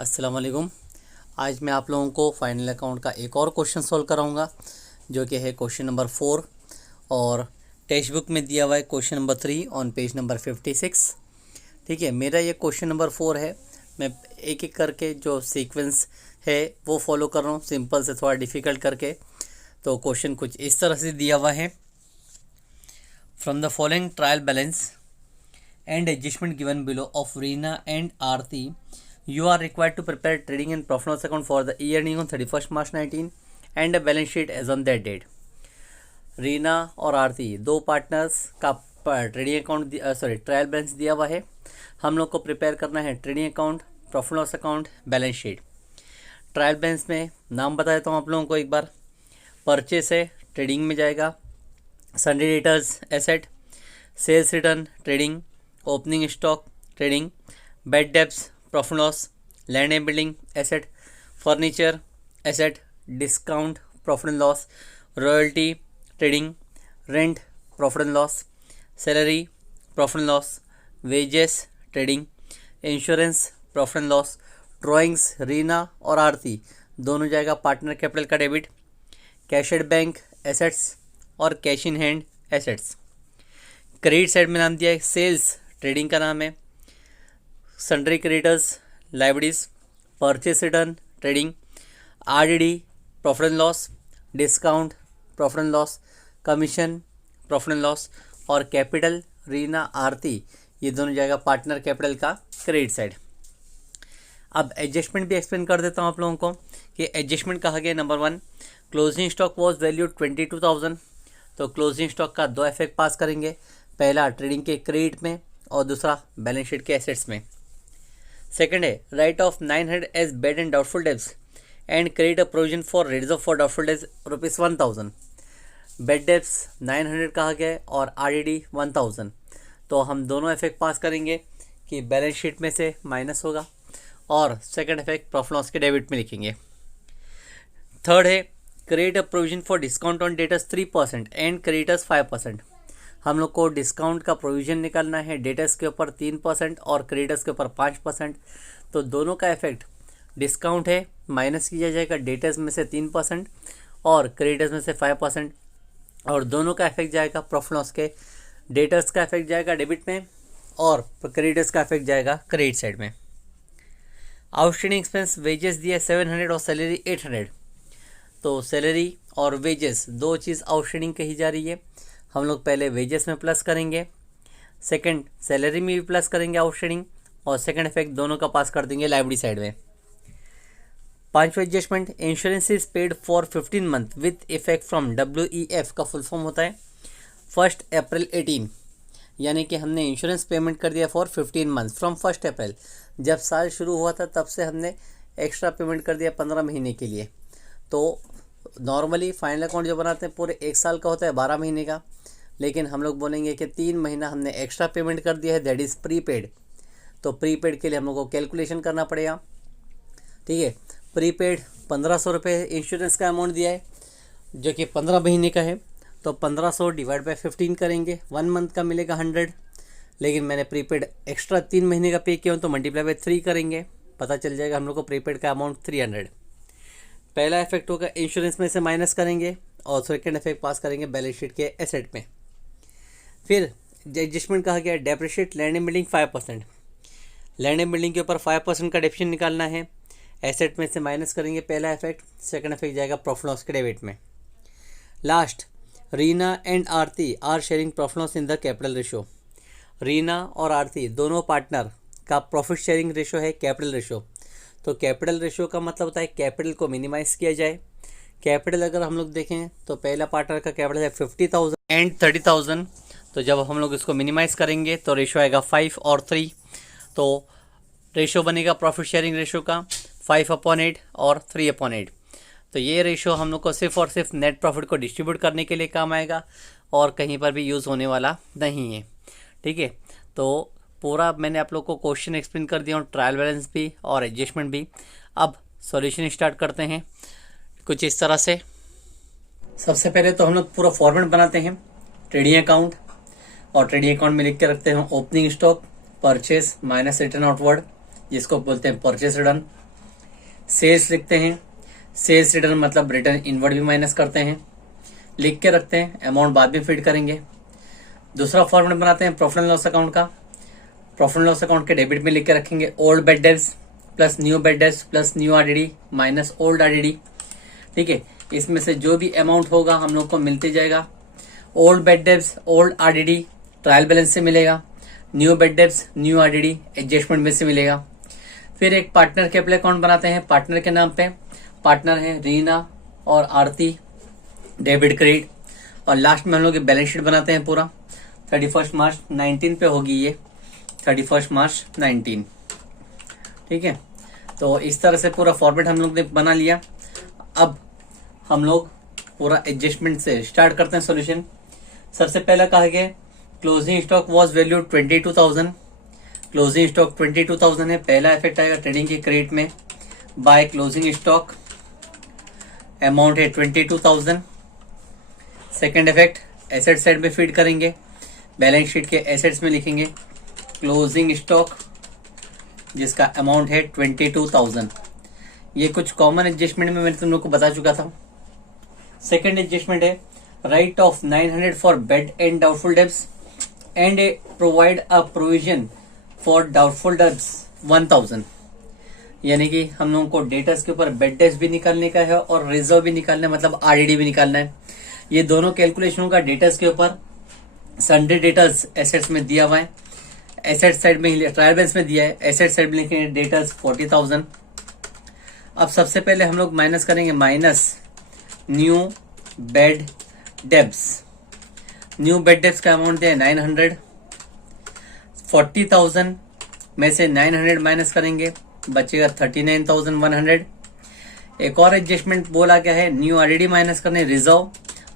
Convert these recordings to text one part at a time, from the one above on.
अस्सलाम वालेकुम। आज मैं आप लोगों को फाइनल अकाउंट का एक और क्वेश्चन सॉल्व कराऊंगा जो कि है क्वेश्चन नंबर 4 और टेक्स्ट बुक में दिया हुआ है question number 3 on page number 56। ठीक है, मेरा ये क्वेश्चन नंबर 4 है। मैं एक एक करके जो सीक्वेंस है वो फॉलो कर रहा हूँ, सिंपल से थोड़ा डिफ़िकल्ट करके। तो क्वेश्चन कुछ इस तरह से दिया हुआ है। From the following trial balance and adjustment given below of Reena and Aarti, you are required to prepare trading and profit loss account for the year ending on 31st March 19 and a balance sheet as on that date. Reena और आरती दो partners का trading account trial balance दिया हुआ है। हम लोग को prepare करना है trading account, profit loss account, balance sheet. Trial balance में नाम बता देता हूँ आप लोगों को एक बार। परचेस है, ट्रेडिंग में जाएगा। Sundry debtors asset, sales return trading, opening stock trading, bad debts profit loss, land and building asset, furniture asset, discount profit and loss, royalty trading, rent profit and loss, salary profit and loss, wages trading, insurance profit and loss. Drawings Reena और आरती दोनों जाएगा partner capital का debit, cash at bank assets और cash in hand assets. Credit side में नाम दिया है sales trading का नाम है, sundry creditors liabilities, purchase return trading, RDD profit and loss, discount profit and loss, commission profit and loss और capital Reena आरती ये दोनों जाएगा पार्टनर कैपिटल का क्रेडिट साइड। अब एडजस्टमेंट भी एक्सप्लेन कर देता हूँ आप लोगों को कि एडजस्टमेंट कहा गया। Number 1, closing stock was valued 22,000। तो क्लोजिंग स्टॉक का दो इफेक्ट पास करेंगे, पहला ट्रेडिंग के क्रेडिट में और दूसरा बैलेंस शीट के एसेट्स में। सेकंड है write off 900 as bad and doubtful debts and credit a provision for reserve for doubtful debts ₹1,000। Bad debts 900 कहा गया है और आरडीडी 1,000। तो हम दोनों इफेक्ट पास करेंगे कि बैलेंस शीट में से माइनस होगा और सेकंड इफेक्ट प्रॉफिट लॉस के डेबिट में लिखेंगे। थर्ड है create a provision for discount on debtors 3% and creditors 5%। हम लोग को डिस्काउंट का प्रोविज़न निकालना है डेटर्स के ऊपर 3% और क्रेडिटर्स के ऊपर 5%। तो दोनों का इफेक्ट डिस्काउंट है माइनस किया जाएगा डेटर्स में से 3% और क्रेडिटर्स में से 5% और दोनों का इफेक्ट जाएगा प्रॉफिट लॉस के। डेटर्स का इफेक्ट जाएगा डेबिट में और क्रेडिटर्स का इफेक्ट जाएगा क्रेडिट साइड में। आउटस्टैंडिंग एक्सपेंस वेजेस दिया 700 और सैलरी 800। तो सैलरी और वेजेस दो चीज़ आउटस्टैंडिंग कही जा रही है। हम लोग पहले वेजेस में प्लस करेंगे, सेकंड सैलरी में भी प्लस करेंगे आउटस्टैंडिंग और सेकंड इफेक्ट दोनों का पास कर देंगे लाइबिलिटी साइड में। पांचवा adjustment insurance is paid for 15 month with effect from WEF का फुल फॉर्म होता है 1 अप्रैल 18। यानी कि हमने इंश्योरेंस पेमेंट कर दिया फॉर 15 मंथ फ्रॉम 1 अप्रैल। जब साल शुरू हुआ था तब से हमने एक्स्ट्रा पेमेंट कर दिया 15 महीने के लिए। तो नॉर्मली फाइनल अकाउंट जो बनाते हैं पूरे 1 साल का होता है 12 महीने का, लेकिन हम लोग बोलेंगे कि 3 महीना हमने एक्स्ट्रा पेमेंट कर दिया है, दैट इज़ प्रीपेड। तो प्रीपेड के लिए हम लोग को कैलकुलेशन करना पड़ेगा। ठीक है, प्रीपेड 1500 रुपये इंश्योरेंस का अमाउंट दिया है जो कि 15 महीने का है। तो 1500 डिवाइड बाई 15 करेंगे, 1 मंथ का मिलेगा 100। लेकिन मैंने प्रीपेड एक्स्ट्रा 3 महीने का पे किया हूँ तो मल्टीप्लाई बाई 3 करेंगे, पता चल जाएगा हम लोग को प्रीपेड का अमाउंट 300। पहला इफेक्ट होगा इंश्योरेंस में से माइनस करेंगे और सेकेंड इफेक्ट पास करेंगे बैलेंस शीट के एसेट में। फिर एडजस्टमेंट कहा गया depreciate land and building 5%। Land and building के ऊपर 5% का डेप्रिशिएशन निकालना है, एसेट में से माइनस करेंगे पहला इफेक्ट, सेकंड इफेक्ट जाएगा प्रॉफिट लॉस के डेबिट में। Last Reena and Aarti are sharing profit loss in the capital ratio. Reena और आरती दोनों पार्टनर का प्रॉफिट शेयरिंग रेशो है कैपिटल रेशो। तो कैपिटल रेशो का मतलब होता है कैपिटल को मिनिमाइज़ किया जाए। कैपिटल अगर हम लोग देखें तो पहला पार्टनर का कैपिटल है 50,000 एंड 30,000। तो जब हम लोग इसको मिनिमाइज़ करेंगे तो रेशो आएगा 5 और 3। तो रेशो बनेगा प्रॉफिट शेयरिंग रेशो का 5/8 और 3/8। तो ये रेशो हम लोग को सिर्फ और सिर्फ नेट प्रॉफिट को डिस्ट्रीब्यूट करने के लिए काम आएगा और कहीं पर भी यूज़ होने वाला नहीं है। ठीक है, तो पूरा मैंने आप लोग को क्वेश्चन एक्सप्लेन कर दिया हूँ, ट्रायल बैलेंस भी और एडजस्टमेंट भी। अब सॉल्यूशन स्टार्ट करते हैं कुछ इस तरह से। सबसे पहले तो हम लोग पूरा फॉर्मेट बनाते हैं ट्रेडिंग अकाउंट और ट्रेडिंग अकाउंट में लिख के रखते हैं opening stock purchase minus return outward, जिसको बोलते हैं परचेस रिटर्न। सेल्स लिखते हैं, सेल्स रिटर्न मतलब रिटर्न इनवर्ड भी माइनस करते हैं, लिख के रखते हैं, अमाउंट बाद में फीड करेंगे। दूसरा फॉर्मेट बनाते हैं प्रॉफिट एंड लॉस अकाउंट का। प्रॉफिट एंड लॉस अकाउंट के डेबिट में लिख के रखेंगे old bad debts plus new bad debts plus new RDD minus old RDD. ठीक है, इसमें से जो भी अमाउंट होगा हम लोग को मिलते जाएगा। Old bad debts old RDD trial balance से मिलेगा, new bad debts new RDD adjustment में से मिलेगा। फिर एक पार्टनर कैपिटल अकाउंट बनाते हैं पार्टनर के नाम पे। पार्टनर है रीना और आरती, डेबिट क्रेडिट। और लास्ट में हम लोग बैलेंस शीट बनाते हैं पूरा। 31 मार्च 19 पे होगी ये, 31 मार्च 19। ठीक है, तो इस तरह से पूरा फॉर्मेट हम लोग ने बना लिया। अब हम लोग पूरा एडजस्टमेंट से स्टार्ट करते हैं सॉल्यूशन। सबसे पहला कहा गया closing stock was value 22,000। Closing stock 22,000 है। पहला इफेक्ट आएगा ट्रेडिंग के क्रेडिट में बाय क्लोजिंग स्टॉक, अमाउंट है 22,000। सेकेंड इफेक्ट एसेट साइड में फीड करेंगे, बैलेंस शीट के एसेट्स में लिखेंगे क्लोजिंग स्टॉक जिसका अमाउंट है 22,000। ये कुछ कॉमन एडजस्टमेंट में मैंने तुम लोग को बता चुका था। सेकेंड एडजस्टमेंट है write off 900 for bed and doubtful debts and provide a provision for doubtful debts 1,000। यानी कि हम लोगों को डेटर्स के ऊपर बेड डेब्ट्स भी निकालने का है और रिजर्व भी निकालना है, मतलब आरडीडी भी निकालना है। ये दोनों कैलकुलेशनों का डेटर्स के ऊपर सन्डे डेटर्स एसेट्स में दिया हुआ है, एसेट साइड में ट्रायल बैलेंस में दिया है, एसेट साइड में लिखेंगे डेटर्स 40,000। अब सबसे पहले हम लोग माइनस करेंगे minus new bad debts. New bad debts का अमाउंट दिया है 900। 40,000 में से 900 माइनस करेंगे, बचेगा 39,100। एक और एडजस्टमेंट बोला गया है न्यू आरडीडी माइनस करने रिजर्व,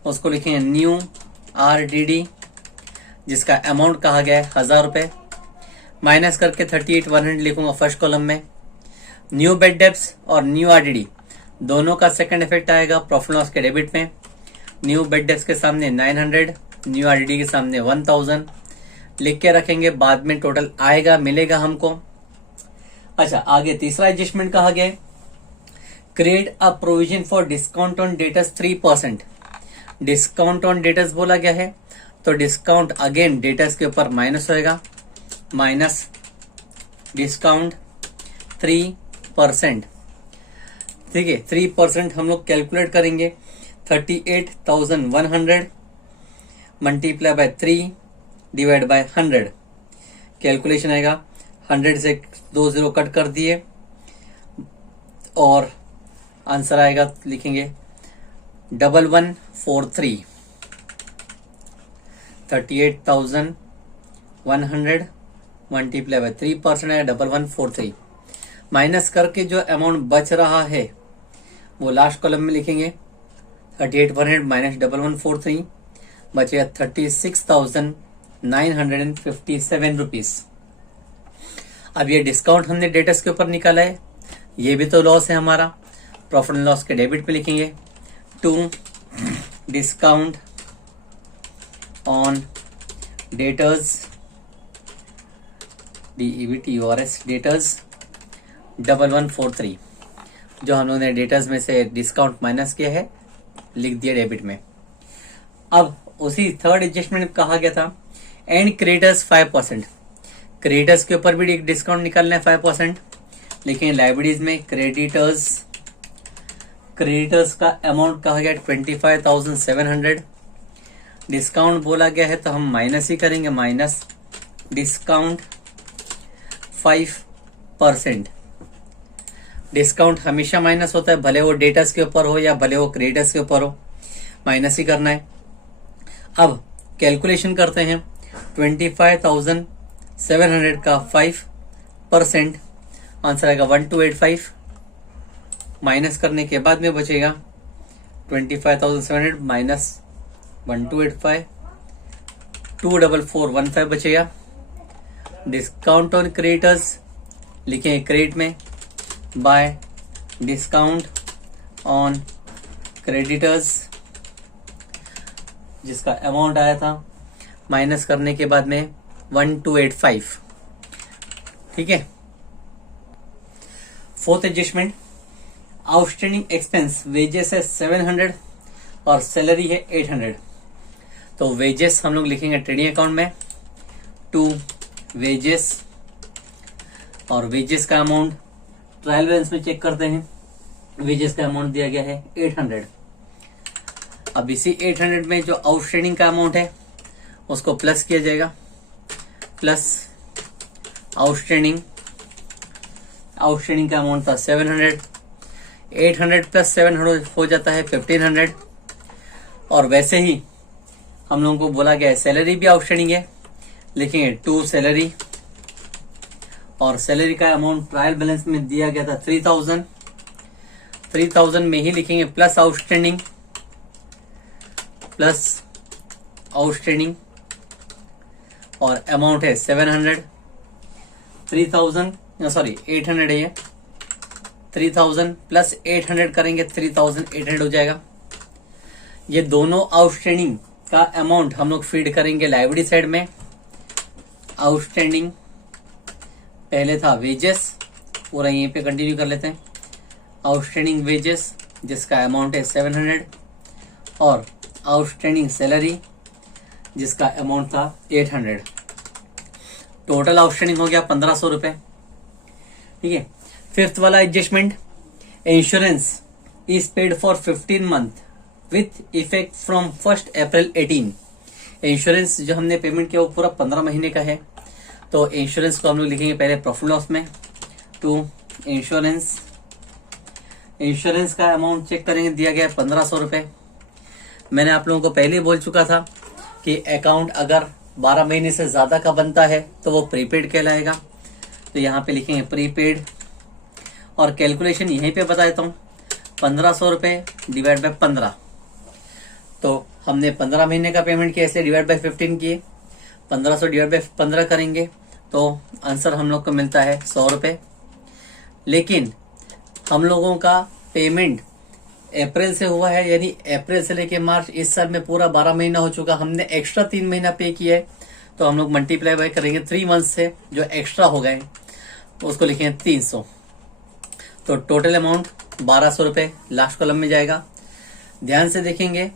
उसको लिखेंगे न्यू आरडीडी जिसका अमाउंट कहा गया है 1,000 रुपए। माइनस करके 38,100 लिखूंगा फर्स्ट कॉलम में। न्यू बेड डेब्ट्स और न्यू आरडीडी दोनों का सेकंड इफेक्ट आएगा प्रॉफिट लॉस के डेबिट में। न्यू बेड डेब्ट्स के सामने 900, न्यू आरडीडी के सामने 1,000 लिख के रखेंगे, बाद में टोटल आएगा मिलेगा हमको। अच्छा, आगे तीसरा एडजस्टमेंट कहा गया है create a provision for discount on debtors 3%। Discount on debtors बोला गया है तो डिस्काउंट अगेन डेटर्स के ऊपर माइनस होएगा, माइनस डिस्काउंट 3%। ठीक है, 3% हम लोग कैलकुलेट करेंगे 38,100 multiply by 3 divide by 100। Calculation आएगा 100 से 2 0 कट कर दिए और आंसर आएगा, लिखेंगे 1143। 38,100 मल्टीप्लाई बाय 3% आएगा 1143। माइनस करके जो अमाउंट बच रहा है वो लास्ट कॉलम में लिखेंगे 38,100 माइनस 1143 बचेगा 36,957 रुपीज। अब ये डिस्काउंट हमने डेटर्स के ऊपर निकाला है, ये भी तो लॉस है हमारा। प्रॉफिट एंड लॉस के डेबिट पे लिखेंगे to discount on debtors DEBTORS debtors 1143। जो हम लोगों ने डेटर्स में से डिस्काउंट माइनस किया है लिख दिया डेबिट में। अब उसी थर्ड एडजस्टमेंट कहा गया था एंड क्रेडिटर्स 5%। क्रेडिटर्स के ऊपर भी एक डिस्काउंट निकालना है 5%। लेकिन लाइब्रेरीज में क्रेडिटर्स का अमाउंट कहा गया 25,700। डिस्काउंट बोला गया है तो हम माइनस ही करेंगे, माइनस डिस्काउंट 5%। डिस्काउंट हमेशा माइनस होता है, भले वो डेटर्स के ऊपर हो या भले वो क्रेडिटर्स के ऊपर हो, माइनस ही करना है। अब कैलकुलेशन करते हैं 25,700 का 5%, आंसर आएगा 1285। माइनस करने के बाद में बचेगा 25,700 माइनस 1285, 24415 बचेगा। डिस्काउंट ऑन क्रेडिटर्स लिखेंगे क्रेडिट में बाय डिस्काउंट ऑन क्रेडिटर्स जिसका अमाउंट आया था माइनस करने के बाद में 1285। ठीक है। Fourth adjustment outstanding expense wages है 700 और सैलरी है 800। तो वेजेस हम लोग लिखेंगे ट्रेडिंग अकाउंट में टू वेजेस, और वेजेस का अमाउंट ट्रायल बैलेंस में चेक करते हैं। वेजेस का अमाउंट दिया गया है 800। अब इसी 800 में जो आउटस्टैंडिंग का अमाउंट है उसको प्लस किया जाएगा, प्लस आउटस्टैंडिंग का अमाउंट था 700, 800 प्लस 700 हो जाता है 1500। और वैसे ही हम लोगों को बोला गया है सैलरी भी आउटस्टैंडिंग है, लिखेंगे टू सैलरी, और सैलरी का अमाउंट ट्रायल बैलेंस में दिया गया था 3000 में ही लिखेंगे प्लस आउटस्टैंडिंग, और अमाउंट है 700। 800 है ये, 3000 प्लस 800 करेंगे 3800 हो जाएगा। ये दोनों आउटस्टैंडिंग का अमाउंट हम लोग फीड करेंगे लायबिलिटी साइड में। आउटस्टैंडिंग पहले था वेजेस, पूरा यहीं पे कंटिन्यू कर लेते हैं। आउटस्टैंडिंग वेजेस जिसका अमाउंट है 700, और आउटस्टैंडिंग सैलरी जिसका अमाउंट था 800। टोटल आउटस्टैंडिंग हो गया 1500 रुपए। ठीक है। फिफ्थ वाला adjustment, insurance is paid for 15 month with effect from 1 April 18। Insurance जो हमने पेमेंट किया वो पूरा 15 महीने का है। तो इंश्योरेंस को हम लोग लिखेंगे पहले प्रॉफिट लॉस में टू इंश्योरेंस का अमाउंट चेक करेंगे, दिया गया 1500 रुपए। मैंने आप लोगों को पहले ही बोल चुका था कि अकाउंट अगर 12 महीने से ज्यादा का बनता है तो वो प्रीपेड कहलाएगा। तो यहाँ पे लिखेंगे प्रीपेड, और कैलकुलेशन यहीं पे बता देता हूँ, 1500 रुपए डिवाइड बाय 15। तो हमने 15 महीने का पेमेंट किया, इसलिए डिवाइड बाय 15 किए। 1500 डिवाइड बाय 15 करेंगे तो आंसर हम लोग को मिलता है 100 रुपए। लेकिन हम लोगों का पेमेंट अप्रैल से हुआ है, यानी अप्रैल से लेके मार्च इस साल में पूरा 12 महीना हो चुका, हमने एक्स्ट्रा 3 महीना पे किया है। तो हम लोग मल्टीप्लाई बाय करेंगे 3 मंथ से, जो एक्स्ट्रा हो गए उसको लिखेंगे 300। तो टोटल अमाउंट 1200 रुपए लास्ट कॉलम में जाएगा। ध्यान से देखेंगे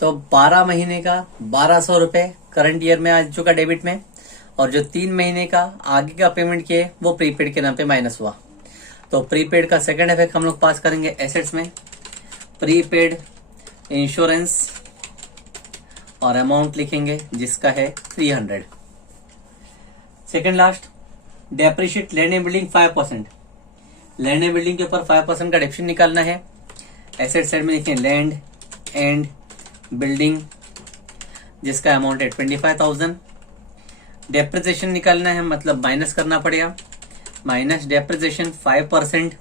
तो 12 महीने का 1200 रुपए करंट ईयर में आ चुका डेबिट में, और जो 3 महीने का आगे का पेमेंट किए वो प्रीपेड के नाम पे माइनस हुआ। तो प्रीपेड का सेकंड इफेक्ट हम लोग पास करेंगे एसेट्स में, प्रीपेड इंश्योरेंस, और अमाउंट लिखेंगे जिसका है 300। Second last, depreciate land and building 5%। Land and building के ऊपर 5% का डिडक्शन निकालना है। एसेट साइड में लिखें लैंड एंड बिल्डिंग जिसका अमाउंट है 25,000। डेप्रिसिएशन निकालना है, मतलब माइनस करना पड़ेगा, माइनस डेप्रिसिएशन 5%,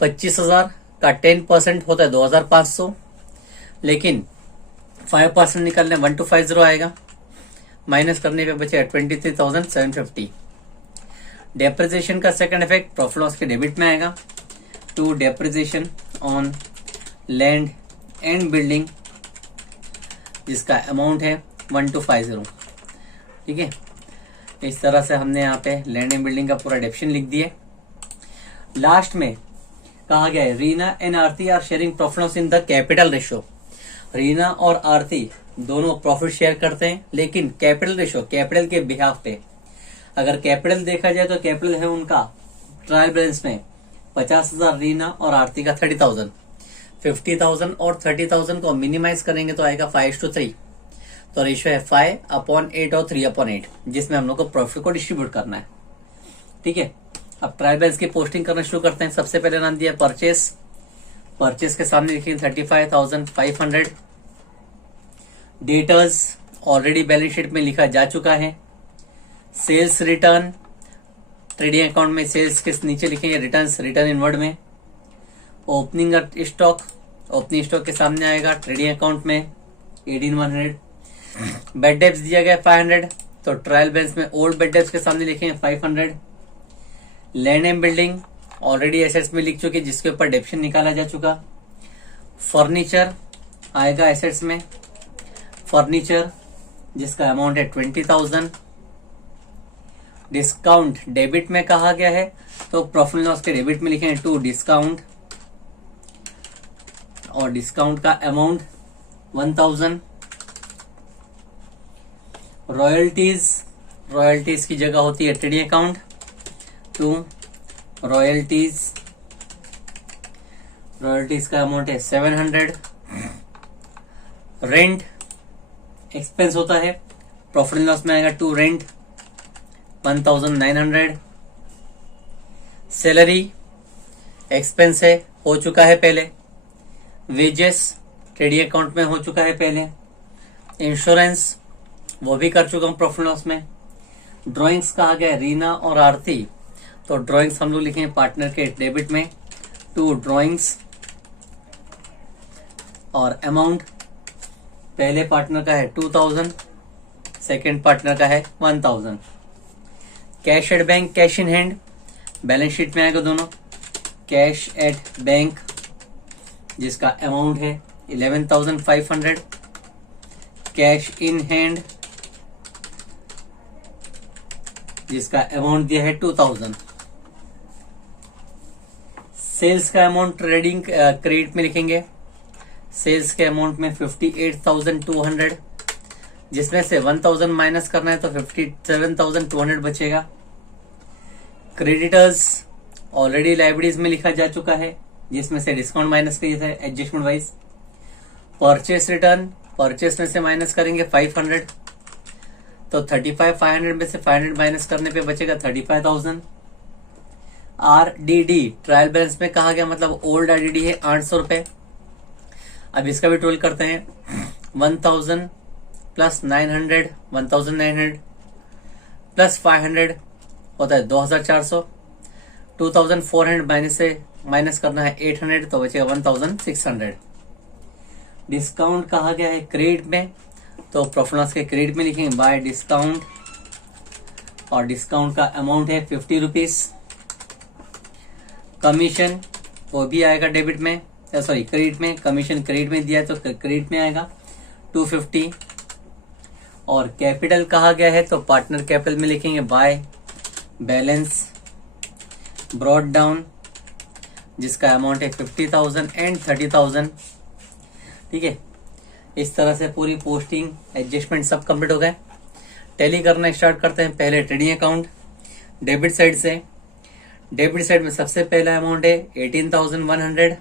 25,000 का 10% होता है 2,500, लेकिन 5% निकालने 1250 आएगा, माइनस करने पे बचे 23,750। डेप्रिसिएशन का सेकंड इफेक्ट प्रॉफिट लॉस के डेबिट में आएगा to depreciation on land and building जिसका अमाउंट है 1250। ठीक है, इस तरह से हमने यहाँ पे लैंड एंड बिल्डिंग का पूरा डेप्शन लिख दिए। लास्ट में कहा गया है Reena and Aarti are sharing profit loss in the capital ratio. Reena और आरती दोनों प्रॉफिट शेयर करते हैं, लेकिन कैपिटल रेशियो, कैपिटल के बिहाफ पे। अगर कैपिटल देखा जाए तो कैपिटल है उनका ट्रायल बैलेंस में 50,000 रीना और आरती का 30,000। 50,000 और 30,000 को मिनिमाइज करेंगे तो आएगा 5:3। तो रेशियो है 5/8 और 3/8, जिसमें हम लोग को प्रॉफिट को डिस्ट्रीब्यूट करना है। ठीक है, अब ट्रायल बैलेंस की पोस्टिंग करना शुरू करते हैं। सबसे पहले नाम दिया परचेस, परचेस के सामने लिखिए 35,500। डेटर्स ऑलरेडी बैलेंस शीट में लिखा जा चुका है। सेल्स रिटर्न ट्रेडिंग अकाउंट में सेल्स के नीचे लिखेंगे रिटर्न इनवर्ड में। ओपनिंग स्टॉक, ओपनिंग स्टॉक के सामने आएगा ट्रेडिंग अकाउंट में 18,100। बेड डेप्स दिया गया 500, तो ट्रायल बैलेंस में ओल्ड बेड डेप्स के सामने लिखेंगे 500। Land and building already assets में लिख चुके जिसके ऊपर डेप्शन निकाला जा चुका। फर्नीचर आएगा एसेट्स में, फर्नीचर जिसका अमाउंट है 20,000। डिस्काउंट डेबिट में कहा गया है तो प्रॉफिट लॉस के डेबिट में लिखेंगे टू डिस्काउंट और डिस्काउंट का अमाउंट 1000। रॉयल्टीज की जगह होती है ट्रेडिंग अकाउंट, टू रॉयल्टीज का अमाउंट है 700। रेंट एक्सपेंस होता है, प्रॉफिट एंड लॉस में आएगा टू रेंट 1900। सैलरी एक्सपेंस है, हो चुका है पहले। वेजेस ट्रेडिंग अकाउंट में हो चुका है पहले। इंश्योरेंस वो भी कर चुका हूं प्रॉफिट लॉस में। ड्राइंग्स कहा गया रीना और आरती, तो ड्राइंग्स हम लोग लिखेंगे पार्टनर के डेबिट में, टू ड्राइंग्स। और अमाउंट पहले पार्टनर का है 2000, सेकेंड पार्टनर का है 1000। Cash at bank, cash in hand, balance sheet में आएगा दोनों। कैश एट बैंक जिसका अमाउंट है 11,500। कैश इन हैंड जिसका अमाउंट दिया है 2000। सेल्स का अमाउंट ट्रेडिंग क्रेडिट में लिखेंगे। सेल्स के अमाउंट में 58,200, जिसमें से 1000 माइनस करना है तो 57,200 बचेगा। क्रेडिटर्स ऑलरेडी लाइबिलिटीज में लिखा जा चुका है, जिसमें से डिस्काउंट माइनस किया है adjustment wise. Purchase return, purchase में से माइनस करेंगे 500, तो 35,500 में से 500 माइनस करने पे बचेगा 35,000। RDD ट्रायल बैलेंस में कहा गया, मतलब ओल्ड RDD है 800 रुपए। अब इसका भी टोटल करते हैं। 1000 प्लस 900, 1900 प्लस 500 होता है 2400। 2400 माइनस करना है 800, तो बचेगा 1600। डिस्काउंट कहा गया है क्रेडिट में, तो प्रॉफिट लॉस के क्रेडिट में लिखेंगे बाय डिस्काउंट, और डिस्काउंट का अमाउंट है 50 रुपीज। कमीशन वो भी आएगा डेबिट में, सॉरी क्रेडिट में। कमीशन क्रेडिट में दिया है तो क्रेडिट में आएगा 250। और कैपिटल कहा गया है, तो पार्टनर कैपिटल में लिखेंगे बाय बैलेंस ब्रॉट डाउन, जिसका अमाउंट है 50,000 एंड 30,000। ठीक है, इस तरह से पूरी पोस्टिंग एडजस्टमेंट सब कंप्लीट हो गए। टैली करना स्टार्ट करते हैं। पहले ट्रेडिंग अकाउंट डेबिट साइड से। डेबिट साइड में सबसे पहला अमाउंट है 18,100,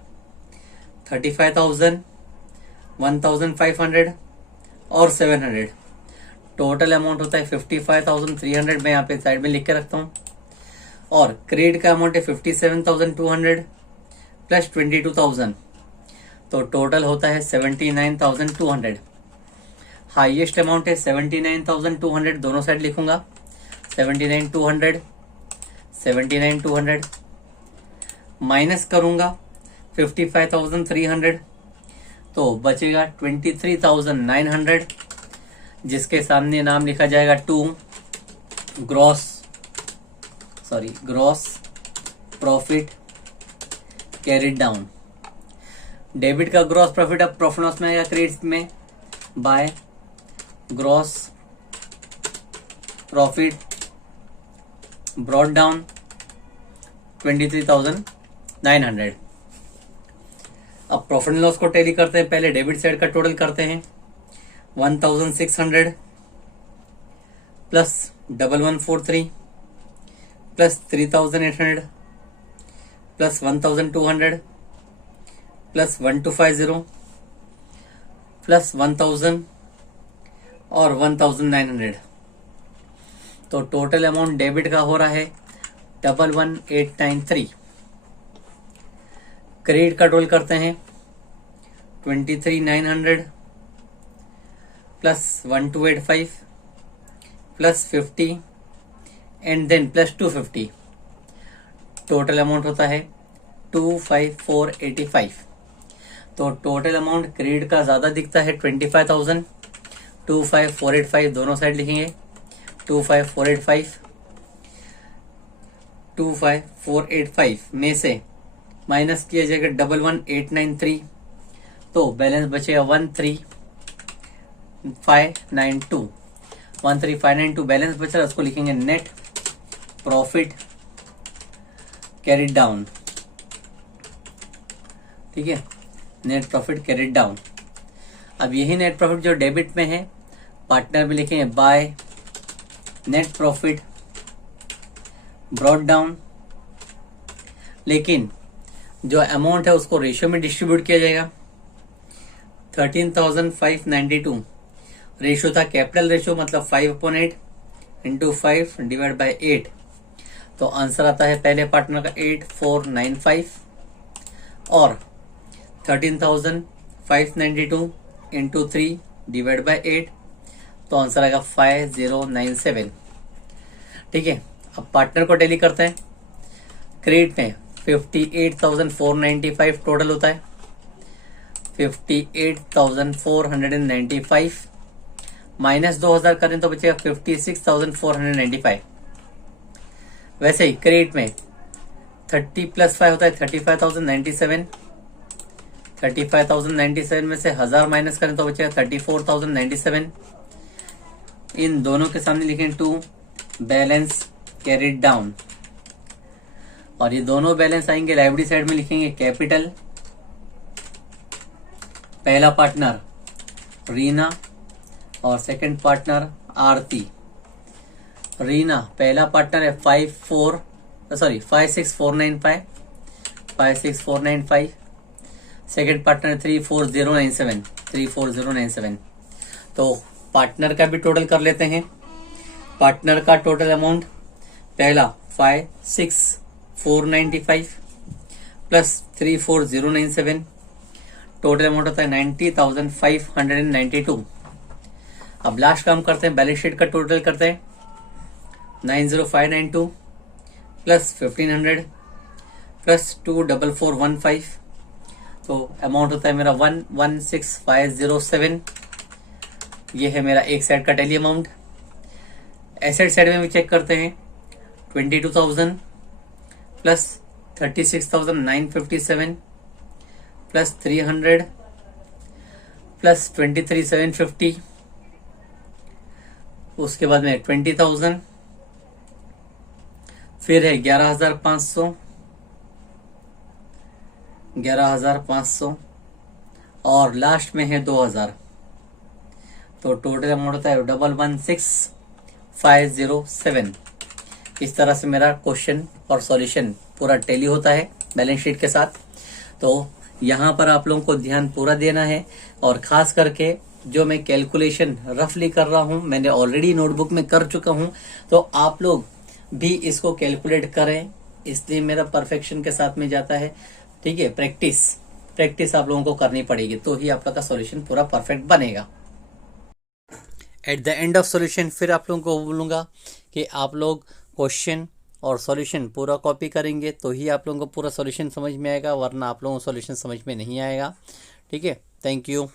35,000, 1,500 और 700। टोटल अमाउंट होता है 55,300। मैं यहाँ पे साइड में लिख के रखता हूँ। और क्रेडिट का अमाउंट है 57,200 प्लस 22,000, तो टोटल होता है 79,200। हाईएस्ट अमाउंट है 79,200, दोनों साइड लिखूंगा। 79,200, 79,200 माइनस करूंगा 55,300, तो बचेगा 23,900, जिसके सामने नाम लिखा जाएगा to gross profit carried down. Debit का ग्रॉस प्रॉफिट अब प्रॉफिट लॉस में आएगा क्रेडिट में by gross profit brought down 23,900। अब प्रॉफिट एंड लॉस को टैली करते हैं। पहले डेबिट साइड का टोटल करते हैं। 1,600 plus 1143 plus 3,800 plus 1,200 plus 1,250 plus 1,000 और 1,900, तो टोटल अमाउंट डेबिट का हो रहा है 11,893। क्रेडिट का टोटल करते हैं 23,900 plus 1,285 plus 50 and then plus 250। Total amount होता है 25,485। तो टोटल अमाउंट क्रेडिट का ज्यादा दिखता है 25,000। 25,485 दोनों साइड लिखेंगे। 25,485 में से माइनस किया जाएगा 11,893, तो बैलेंस बचेगा 13,592। 13,592 बैलेंस बच रहा है, उसको लिखेंगे नेट प्रॉफिट कैरिड डाउन। ठीक है, नेट प्रॉफिट कैरिड डाउन। अब यही नेट प्रॉफिट जो डेबिट में है, पार्टनर में लिखेंगे by net profit brought down, लेकिन जो अमाउंट है उसको रेशियो में डिस्ट्रीब्यूट किया जाएगा। 13,592 रेशियो था कैपिटल रेशियो, मतलब 5/8 इंटू 5 डिवाइड बाई 8। तो आंसर आता है पहले पार्टनर का 8495 और 13,592 इंटू 3 डिवाइड बाई 8, तो आंसर आएगा 5097। ठीक है, अब पार्टनर को टैली करते हैं। क्रेडिट में 58,495 टोटल होता है, 58,495 माइनस 2000 करें तो बचेगा 56,495। वैसे ही क्रेडिट में 30 + 5 होता है 35,097, 35,097 में से 1000 माइनस करें तो बचेगा 34,097। इन दोनों के सामने लिखें 2 बैलेंस कैरिड डाउन, और ये दोनों बैलेंस आएंगे लायबिलिटी साइड में, लिखेंगे कैपिटल। पहला पार्टनर रीना और सेकंड पार्टनर आरती। रीना पहला पार्टनर है 56495, सेकंड पार्टनर 34097। तो पार्टनर का भी टोटल कर लेते हैं। पार्टनर का टोटल अमाउंट पहला 56495 प्लस 34097, टोटल अमाउंट होता है 90,592। अब लास्ट काम करते हैं, बैलेंस शीट का टोटल करते हैं। 90592 प्लस 1500 प्लस 24415, तो अमाउंट होता है मेरा 116507। ये है मेरा एक साइड का टैली अमाउंट। एसेट साइड में भी चेक करते हैं। 22,000 प्लस 36,957 प्लस 300 प्लस 23,750, उसके बाद में 20,000, फिर है 11,500 और लास्ट में है 2,000। तो टोटल अमाउंट होता है 11,6507। इस तरह से मेरा क्वेश्चन और सॉल्यूशन पूरा टैली होता है बैलेंस शीट के साथ। तो यहाँ पर आप लोगों को ध्यान पूरा देना है, और खास करके जो मैं कैलकुलेशन रफली कर रहा हूँ मैंने ऑलरेडी नोटबुक में कर चुका हूँ, तो आप लोग भी इसको कैलकुलेट करें, इसलिए मेरा परफेक्शन के साथ में जाता है। ठीक है, प्रैक्टिस आप लोगों को करनी पड़ेगी, तो ही आप लोग का सॉल्यूशन पूरा परफेक्ट बनेगा। At the end of solution फिर आप लोगों को बोलूँगा कि आप लोग क्वेश्चन और सॉल्यूशन पूरा कॉपी करेंगे तो ही आप लोगों को पूरा सॉल्यूशन समझ में आएगा, वरना आप लोगों को सॉल्यूशन समझ में नहीं आएगा। ठीक है, थैंक यू।